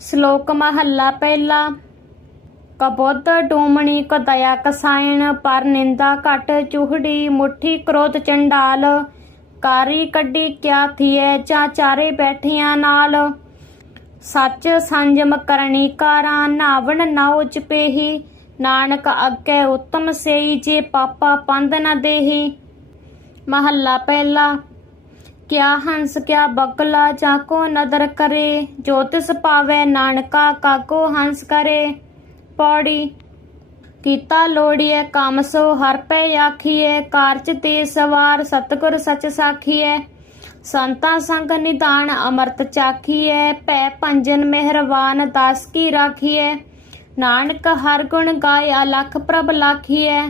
ਸ਼ਲੋਕ ਮਹੱਲਾ ਪਹਿਲਾ। ਕਬੁੱਧ ਡੂਮਣੀ ਕੋ ਕਸਾਇਣ, ਪਰ ਨਿੰਦਾ ਘਟ ਚੁਹੜੀ ਮੁਠੀ ਕ੍ਰੋਧ ਚੰਡਾਲ। ਕਾਰੀ ਕੱਢੀ ਕਿਆ ਥੀਏ ਚਾ ਚਾਰੇ ਬੈਠਿਆਂ ਨਾਲ। ਸੱਚ ਸੰਜਮ ਕਰਨੀ ਕਾਰਾਂ, ਨਾਵਣ ਨਾਉ ਚਪੇਹੀ ਨਾਨਕ ਅੱਗੇ ਉਤਮ ਸੇਈ, ਜੇ ਪਾਪਾ ਪੰਦ ਨਾ ਦੇਹੀ। ਮਹੱਲਾ ਪਹਿਲਾ। ਕਿਆ ਹੰਸ, ਕਿਆ ਬਕਲਾ ਚਾਕੋ ਨਦਰ ਕਰੇ? ਜੋ ਤਿਸ ਪਾਵੇ ਨਾਨਕਾ ਕਾਕੋ ਹੰਸ ਕਰੇ? ਪੌੜੀ, ਕੀਤਾ ਲੋੜੀਏ ਕੰਮ ਸੋ ਹਰ ਪੈ ਆਖੀਏ ਕਾਰਜ ਤੇ ਸਵਾਰ ਸਤਗੁਰ ਸਚ ਸਾਖੀਏ ਸੰਤਾਂ ਸੰਗ ਨਿਦਾਨ ਅਮਰਤ ਚਾਖੀਏ ਭੈ ਭੰਜਨ ਮਿਹਰਬਾਨ ਦਾਸ ਕੀ ਰਾਖੀਏ ਨਾਨਕ ਹਰ ਗੁਣ ਗਾਏ ਅਲਖ ਪ੍ਰਭ ਲਾਖੀਏ